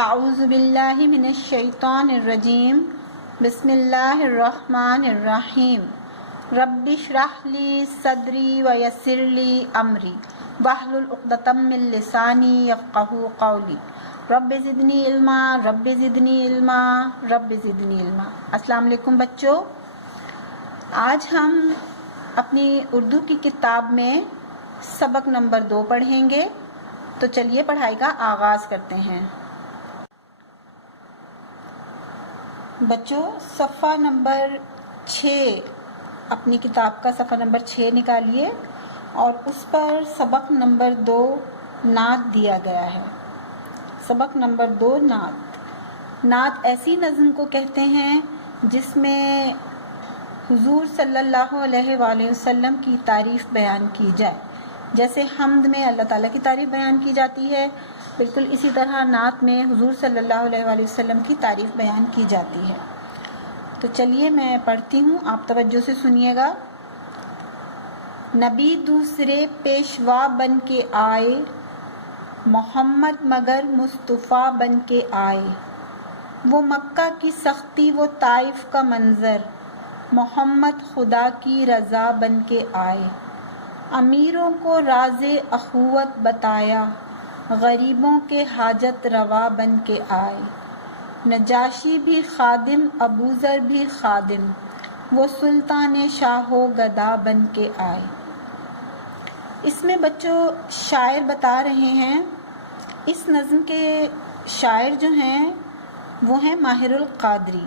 اعوذ باللہ من الشیطان الرجیم بسم اللہ الرحمن الرحیم رب اشرح لی صدری ویسر لی امری واحلل عقدۃ من لسانی یفقہوا قولی رب زدنی علما رب زدنی علما رب زدنی علما۔ السلام علیکم بچوں، آج ہم اپنی اردو کی کتاب میں سبق نمبر 2 پڑھیں گے، تو چلیے پڑھائی کا آغاز کرتے ہیں۔ بچوں صفحہ نمبر 6 اپنی کتاب کا صفحہ نمبر 6 نکالیے اور اس پر سبق نمبر 2 نعت دیا گیا ہے۔ سبق نمبر 2 نعت ایسی نظم کو کہتے ہیں جس میں حضور صلی اللہ علیہ وآلہ وسلم کی تعریف بیان کی جائے۔ جیسے حمد میں اللہ تعالیٰ کی تعریف بیان کی جاتی ہے، بالکل اسی طرح نعت میں حضور صلی اللہ علیہ وآلہ وسلم کی تعریف بیان کی جاتی ہے۔ تو چلیے میں پڑھتی ہوں، آپ توجہ سے سنیے گا۔ نبی دوسرے پیشوا بن کے آئے، محمد مگر مصطفیٰ بن کے آئے۔ وہ مکہ کی سختی وہ طائف کا منظر، محمد خدا کی رضا بن کے آئے۔ امیروں کو راز اخوت بتایا، غریبوں کے حاجت روا بن کے آئے۔ نجاشی بھی خادم ابوذر بھی خادم، وہ سلطان شاہ و گدا بن کے آئے۔ اس میں بچوں شاعر بتا رہے ہیں، اس نظم کے شاعر جو ہیں وہ ہیں ماہر القادری۔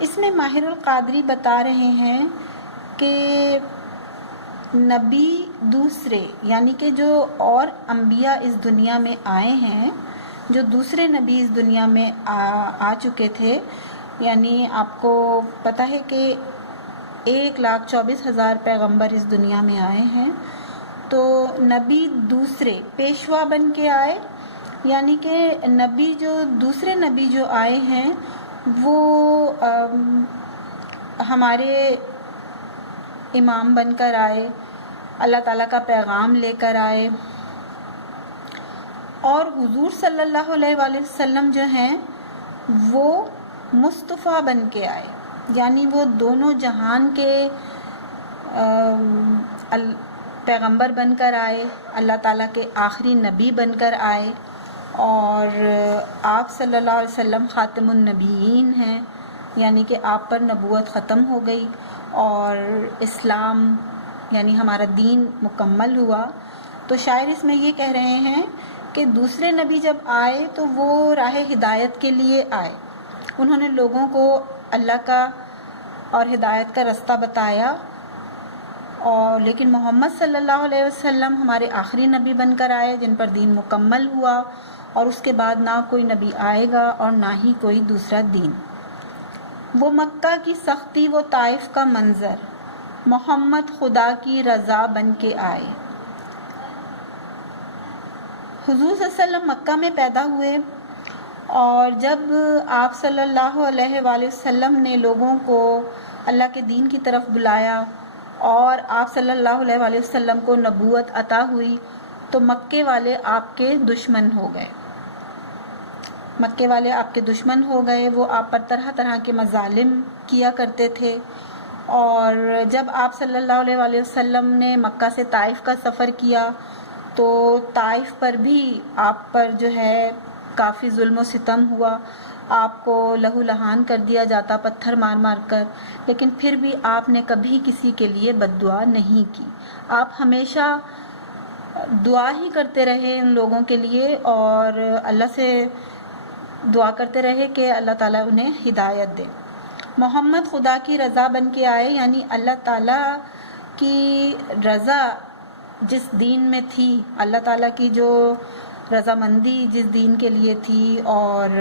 اس میں ماہر القادری بتا رہے ہیں کہ نبی دوسرے، یعنی کہ جو اور انبیاء اس دنیا میں آئے ہیں، جو دوسرے نبی اس دنیا میں آ چکے تھے، یعنی آپ کو پتہ ہے کہ 1,24,000 پیغمبر اس دنیا میں آئے ہیں، تو نبی دوسرے پیشوا بن کے آئے، یعنی کہ نبی جو دوسرے نبی جو آئے ہیں وہ ہمارے امام بن کر آئے، اللہ تعالیٰ کا پیغام لے کر آئے، اور حضور صلی اللہ علیہ وآلہ وسلم جو ہیں وہ مصطفیٰ بن کے آئے، یعنی وہ دونوں جہان کے پیغمبر بن کر آئے، اللہ تعالیٰ کے آخری نبی بن کر آئے، اور آپ صلی اللہ علیہ وسلم خاتم النبیین ہیں، یعنی کہ آپ پر نبوت ختم ہو گئی اور اسلام یعنی ہمارا دین مکمل ہوا۔ تو شاعر اس میں یہ کہہ رہے ہیں کہ دوسرے نبی جب آئے تو وہ راہ ہدایت کے لیے آئے، انہوں نے لوگوں کو اللہ کا اور ہدایت کا رستہ بتایا، اور لیکن محمد صلی اللہ علیہ وسلم ہمارے آخری نبی بن کر آئے جن پر دین مکمل ہوا، اور اس کے بعد نہ کوئی نبی آئے گا اور نہ ہی کوئی دوسرا دین۔ وہ مکہ کی سختی وہ طائف کا منظر، محمد خدا کی رضا بن کے آئے۔ حضور صلی اللہ علیہ وسلم مکہ میں پیدا ہوئے، اور جب آپ صلی اللہ علیہ وآلہ وسلم نے لوگوں کو اللہ کے دین کی طرف بلایا اور آپ صلی اللہ علیہ وآلہ وسلم کو نبوت عطا ہوئی، تو مکے والے آپ کے دشمن ہو گئے، مکے والے آپ کے دشمن ہو گئے، وہ آپ پر طرح طرح کے مظالم کیا کرتے تھے۔ اور جب آپ صلی اللہ علیہ وآلہ وسلم نے مکہ سے طائف کا سفر کیا تو طائف پر بھی آپ پر جو ہے کافی ظلم و ستم ہوا، آپ کو لہو لہان کر دیا جاتا پتھر مار مار کر، لیکن پھر بھی آپ نے کبھی کسی کے لیے بد دعا نہیں کی، آپ ہمیشہ دعا ہی کرتے رہے ان لوگوں کے لیے، اور اللہ سے دعا کرتے رہے کہ اللہ تعالیٰ انہیں ہدایت دے۔ محمد خدا کی رضا بن کے آئے، یعنی اللہ تعالیٰ کی رضا جس دین میں تھی، اللہ تعالیٰ کی جو رضامندی جس دین کے لیے تھی، اور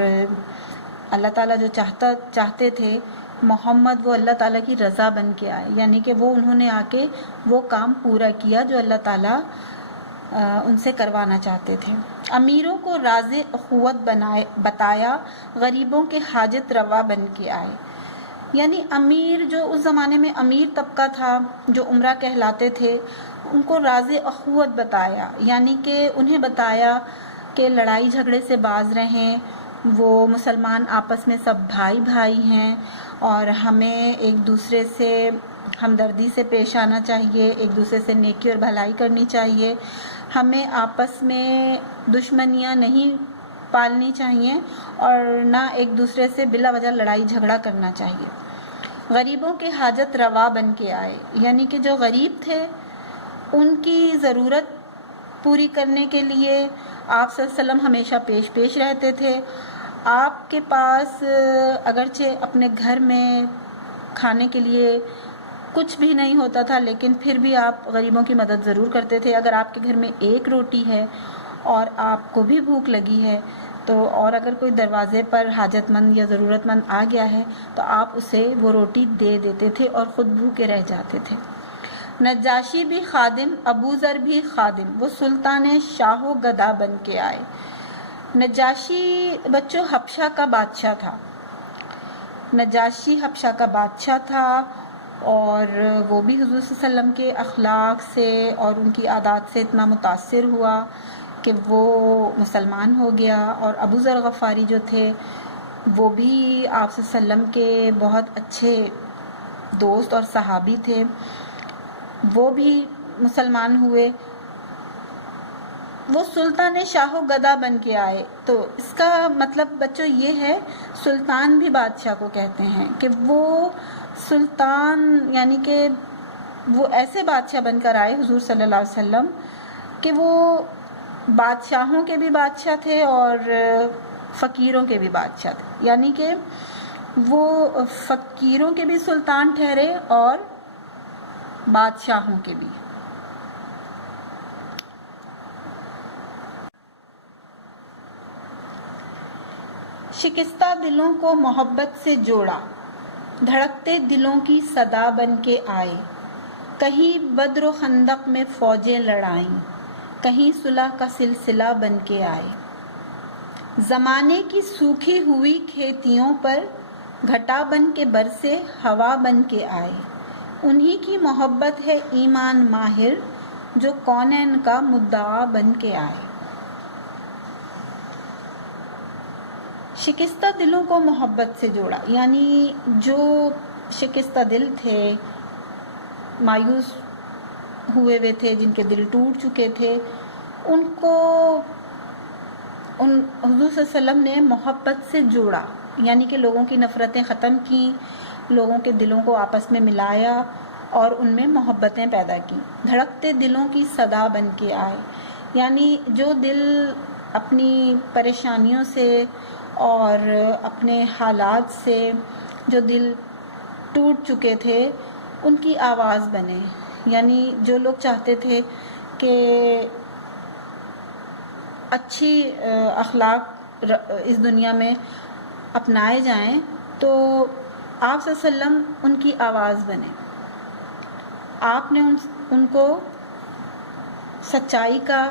اللہ تعالیٰ جو چاہتے تھے، محمد وہ اللہ تعالیٰ کی رضا بن کے آئے، یعنی کہ وہ انہوں نے آ کے وہ کام پورا کیا جو اللہ تعالیٰ ان سے کروانا چاہتے تھے۔ امیروں کو راز اخوت بتایا، غریبوں کے حاجت روا بن کے آئے، یعنی امیر جو اس زمانے میں امیر طبقہ تھا، جو عمرہ کہلاتے تھے، ان کو راز اخوت بتایا، یعنی کہ انہیں بتایا کہ لڑائی جھگڑے سے باز رہیں. وہ مسلمان آپس میں سب بھائی بھائی ہیں اور ہمیں ایک دوسرے سے ہمدردی سے پیش آنا چاہیے، ایک دوسرے سے نیکی اور بھلائی کرنی چاہیے. ہمیں آپس میں دشمنیاں نہیں پالنی چاہیے اور نہ ایک دوسرے سے بلا وجہ لڑائی جھگڑا کرنا چاہیے. غریبوں کے حاجت روا بن کے آئے، یعنی کہ جو غریب تھے ان کی ضرورت پوری کرنے کے لیے آپ صلی اللہ علیہ وسلم ہمیشہ پیش رہتے تھے. آپ کے پاس اگرچہ اپنے گھر میں کھانے کے لیے کچھ بھی نہیں ہوتا تھا لیکن پھر بھی آپ غریبوں کی مدد ضرور کرتے تھے. اگر آپ کے گھر میں ایک روٹی ہے اور آپ کو بھی بھوک لگی ہے تو اور اگر کوئی دروازے پر حاجت مند یا ضرورت مند آ گیا ہے تو آپ اسے وہ روٹی دے دیتے تھے اور خود بھوکے رہ جاتے تھے. نجاشی بھی خادم، ابو ذر بھی خادم، وہ سلطان شاہ و گدا بن کے آئے. نجاشی بچوں حبشہ کا بادشاہ تھا. نجاشی حبشہ کا بادشاہ تھا اور وہ بھی حضور صلی اللہ علیہ وسلم کے اخلاق سے اور ان کی عادات سے اتنا متاثر ہوا کہ وہ مسلمان ہو گیا. اور ابو ذر غفاری جو تھے وہ بھی آپ صلی اللہ علیہ وسلم کے بہت اچھے دوست اور صحابی تھے، وہ بھی مسلمان ہوئے. وہ سلطان شاہ و گدا بن کے آئے. تو اس کا مطلب بچوں یہ ہے، سلطان بھی بادشاہ کو کہتے ہیں کہ وہ سلطان، یعنی کہ وہ ایسے بادشاہ بن کر آئے حضور صلی اللہ علیہ وسلم کہ وہ بادشاہوں کے بھی بادشاہ تھے اور فقیروں کے بھی بادشاہ تھے. یعنی کہ وہ فقیروں کے بھی سلطان ٹھہرے اور بادشاہوں کے بھی. شکستہ دلوں کو محبت سے جوڑا، دھڑکتے دلوں کی صدا بن کے آئے. کہیں بدر و خندق میں فوجیں لڑائیں، کہیں صلح کا سلسلہ بن کے آئے. زمانے کی سوکھی ہوئی کھیتیوں پر گھٹا بن کے برسے ہوا بن کے آئے. انہی کی محبت ہے ایمان ماہر جو کونین کا مدعا بن کے آئے. شکستہ دلوں کو محبت سے جوڑا، یعنی جو شکستہ دل تھے، مایوس ہوئے تھے، جن کے دل ٹوٹ چکے تھے، ان کو حضور صلی اللہ علیہ وسلم نے محبت سے جوڑا. یعنی کہ لوگوں کی نفرتیں ختم کیں، لوگوں کے دلوں کو آپس میں ملایا اور ان میں محبتیں پیدا کی. دھڑکتے دلوں کی صدا بن کے آئے، یعنی جو دل اپنی پریشانیوں سے اور اپنے حالات سے جو دل ٹوٹ چکے تھے ان کی آواز بنے. یعنی جو لوگ چاہتے تھے کہ اچھی اخلاق اس دنیا میں اپنائے جائیں تو آپ صلی اللہ علیہ وسلم ان کی آواز بنے. آپ نے ان کو سچائی کا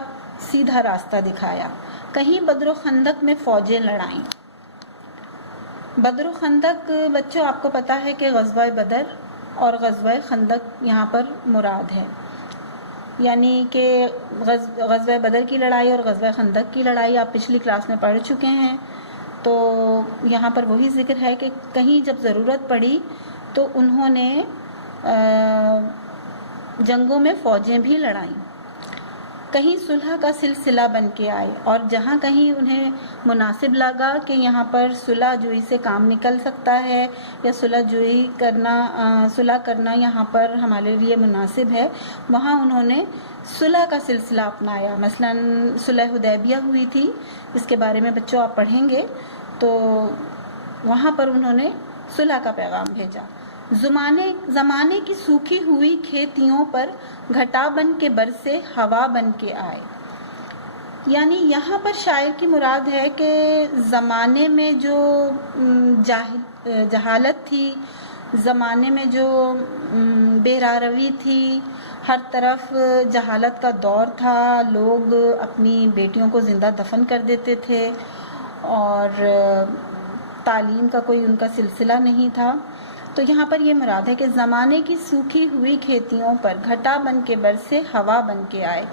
سیدھا راستہ دکھایا. کہیں بدر و خندق میں فوجیں لڑائیں. بدر و خندق بچوں آپ کو پتہ ہے کہ غزوہ بدر اور غزوہ خندق یہاں پر مراد ہے. یعنی کہ غزوہ بدر کی لڑائی اور غزوہ خندق کی لڑائی آپ پچھلی کلاس میں پڑھ چکے ہیں. تو یہاں پر وہی ذکر ہے کہ کہیں جب ضرورت پڑی تو انہوں نے جنگوں میں فوجیں بھی لڑائیں. کہیں صلح کا سلسلہ بن کے آئے، اور جہاں کہیں انہیں مناسب لگا کہ یہاں پر صلح جوئی سے کام نکل سکتا ہے یا صلح کرنا یہاں پر ہمارے لیے مناسب ہے، وہاں انہوں نے صلح کا سلسلہ اپنایا. مثلا صلح حدیبیہ ہوئی تھی، اس کے بارے میں بچوں آپ پڑھیں گے، تو وہاں پر انہوں نے صلح کا پیغام بھیجا. زمانے کی سوکھی ہوئی کھیتیوں پر گھٹا بن کے برسے ہوا بن کے آئے. یعنی یہاں پر شاعر کی مراد ہے کہ زمانے میں جو جہالت تھی، زمانے میں جو بے راروی تھی، ہر طرف جہالت کا دور تھا، لوگ اپنی بیٹیوں کو زندہ دفن کر دیتے تھے اور تعلیم کا کوئی ان کا سلسلہ نہیں تھا. تو یہاں پر یہ مراد ہے کہ زمانے کی سوکھی ہوئی کھیتیوں پر گھٹا بن کے برسے ہوا بن کے آئے.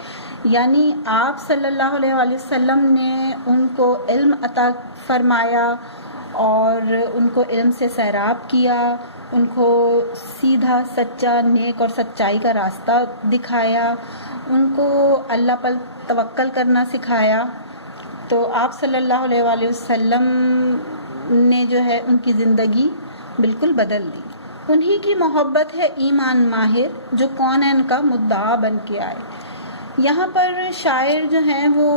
یعنی آپ صلی اللہ علیہ وآلہ وسلم نے ان کو علم عطا فرمایا اور ان کو علم سے سیراب کیا، ان کو سیدھا سچا نیک اور سچائی کا راستہ دکھایا، ان کو اللہ پر توکل کرنا سکھایا۔ تو آپ صلی اللہ علیہ وآلہ وسلم نے جو ہے ان کی زندگی بالکل بدل دی۔ انہی کی محبت ہے ایمان ماہر جو کونین کا مدعا بن کے آئے۔ یہاں پر شاعر جو ہیں وہ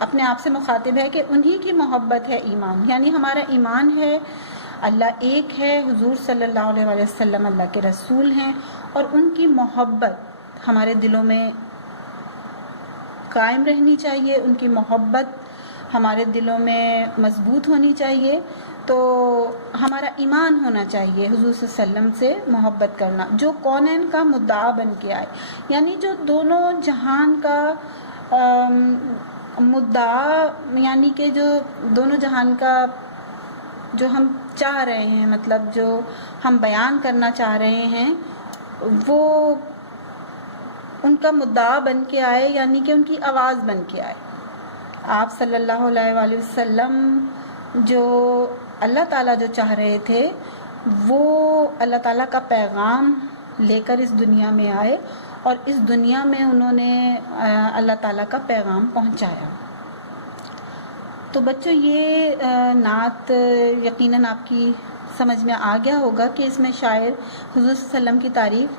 اپنے آپ سے مخاطب ہے کہ انہی کی محبت ہے ایمان، یعنی ہمارا ایمان ہے اللہ ایک ہے، حضور صلی اللہ علیہ وآلہ وسلم اللہ کے رسول ہیں، اور ان کی محبت ہمارے دلوں میں قائم رہنی چاہیے، ان کی محبت ہمارے دلوں میں مضبوط ہونی چاہیے۔ تو ہمارا ایمان ہونا چاہیے حضور صلی اللہ علیہ وسلم سے محبت کرنا، جو کونین کا مدعا بن کے آئے، یعنی جو دونوں جہان کا مدعا، یعنی کہ جو دونوں جہان کا جو ہم چاہ رہے ہیں، مطلب جو ہم بیان کرنا چاہ رہے ہیں، وہ ان کا مدعا بن کے آئے، یعنی کہ ان کی آواز بن کے آئے۔ آپ صلی اللہ علیہ وآلہ وسلم جو اللہ تعالیٰ جو چاہ رہے تھے وہ اللہ تعالیٰ کا پیغام لے کر اس دنیا میں آئے، اور اس دنیا میں انہوں نے اللہ تعالیٰ کا پیغام پہنچایا۔ تو بچوں یہ نعت یقیناً آپ کی سمجھ میں آ گیا ہوگا کہ اس میں شاعر حضور صلی اللہ علیہ وسلم کی تعریف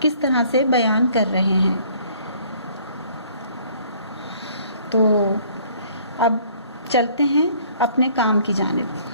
کس طرح سے بیان کر رہے ہیں۔ تو اب چلتے ہیں اپنے کام کی جانب۔